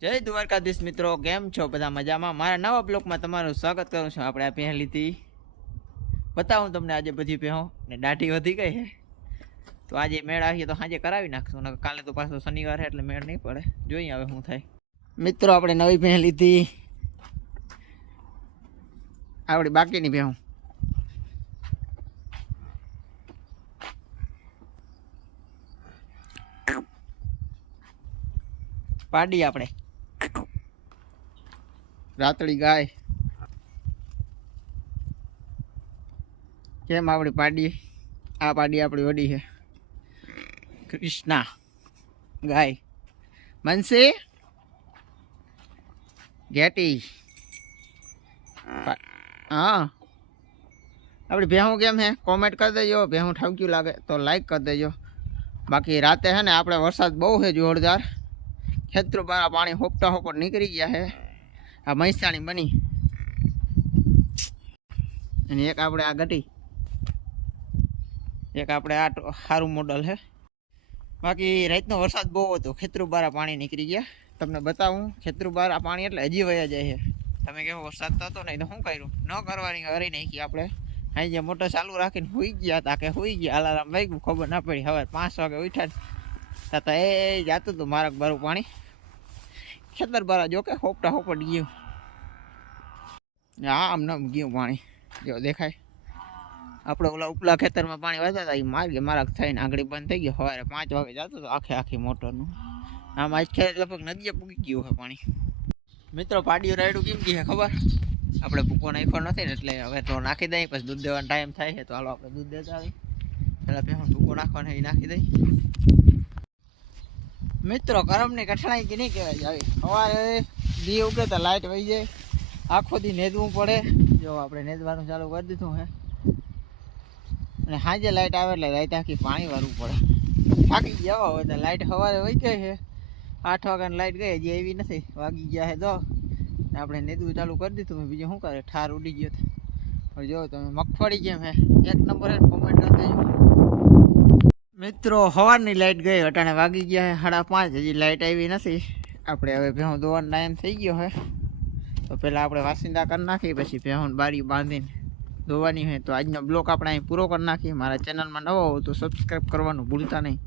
જય દ્વારકાધીશ મિત્રો, કેમ છો? બધા મજામાં? મારા નવા બ્લોકમાં તમારું સ્વાગત કરું છું. આપણે આ પહેલીથી બતાવું તમને આજે બધી પહેો ને દાઢી વધી ગઈ છે. તો આજે મેળ આવીએ તો સાંજે કરાવી નાખશું. કાલે તો પાછો શનિવાર એટલે મેળ નહીં પડે. જોઈએ હવે શું થાય. મિત્રો, આપણે નવી પહે લીધી. આપણી બાકીની પહેું પાડી આપણે. રાતળી ગાય. કેમ આપણી પાડી? આ પાડી આપણી વડી છે. કૃષ્ણા ગાય. મનસી? ઘેટી. હા. આપણી ભેહું કેમ છે? કોમેન્ટ કરી દેજો. ભેહું ઠાવક્યું લાગે તો લાઈક કરી દેજો. બાકી રાતે છે ને આપણે વરસાદ બહુ છે જોરદાર. ખેતરો પાણી હોપટા હોપટ નીકળી ગયા છે. આ મહેસાણી બની. અને એક આપણે આ ગટી એક આપણે આ સારું મોડલ છે બાકી રાતનો વરસાદ બહુ હતો. ખેતરું બારા પાણી નીકળી ગયા. તમને બતાવું ખેતરું બારા પાણી એટલે હજી વયા જાય છે. તમે કેવો વરસાદ થતો નહીં તો શું કર્યું? ન કરવાની કરી નાખી આપણે. અહીં જે મોટર ચાલુ રાખીને સુઈ ગયા તા કે સુઈ ગયા, અલારામ વાગ્યું, ખબર ના પડી. હવે પાંચ વાગે ઉઠ્યા તા એ જાતું હતું મારક બારું પાણી. ખેતર બારા જો હોપટા હોપટ ગયું. હા, આમ ન ગયું પાણી. જો દેખાય. આપણે ઓલા ઉપલા ખેતરમાં પાણી વધતા હતા એ માર ગયા મારા થઈને આગળ બંધ થઈ ગઈ. સવારે પાંચ વાગે જતો હતો આખે આખી મોટરનું. આમ આજ ખેત લગભગ નદીએ પૂગી ગયું છે પાણી. મિત્રો પાડીઓ રાયડું કેમ છે ખબર? આપણે ભૂકો નાખ્યો નથી ને એટલે હવે તો નાખી દઈએ, પછી દૂધ દેવાનો ટાઈમ થાય છે, તો હાલો આપણે દૂધ દેતા આવી પહેલાં પહેલાં ભૂકો નાખવાનો એ નાખી દઈ મિત્રો, કરમની કઠણાઈ કે નહીં કહેવાય? આવી, સવારે દી ઉગે તો લાઇટ વહી જાય. આખો દી નેદવું પડે. જો આપણે નેદવાનું ચાલુ કરી દીધું હે. અને સાંજે લાઇટ આવે એટલે રાત આખી પાણી વારવું પડે. થાકી ગયા હોય તો લાઇટ સવારે વહી ગઈ છે. આઠ વાગ્યાની લાઇટ ગઈ, હજી એવી નથી. વાગી ગયા છે તો આપણે નેદવું ચાલુ કરી દીધું બીજું શું કરે? ઠાર ઉડી ગયો પણ જો, તમે મગફળી કેમ હે? એક નંબર હે કોમેન્ટ કરી દેજો મિત્રો સવારની લાઇટ ગઈ. અટાણે વાગી ગયા સાડા પાંચ. હજી લાઇટ આવી નથી. આપણે હવે ભેહું દોવાનો ટાઈમ થઈ ગયો છે. તો પહેલાં આપણે વાસિંદા કરી નાખીએ, પછી ભેહું બારી બાંધીને ધોવાની હોય તો આજનો બ્લોક આપણે અહીં પૂરો કરી નાખીએ. મારા ચેનલમાં નવો હો તો સબસ્ક્રાઈબ કરવાનું ભૂલતા નહીં.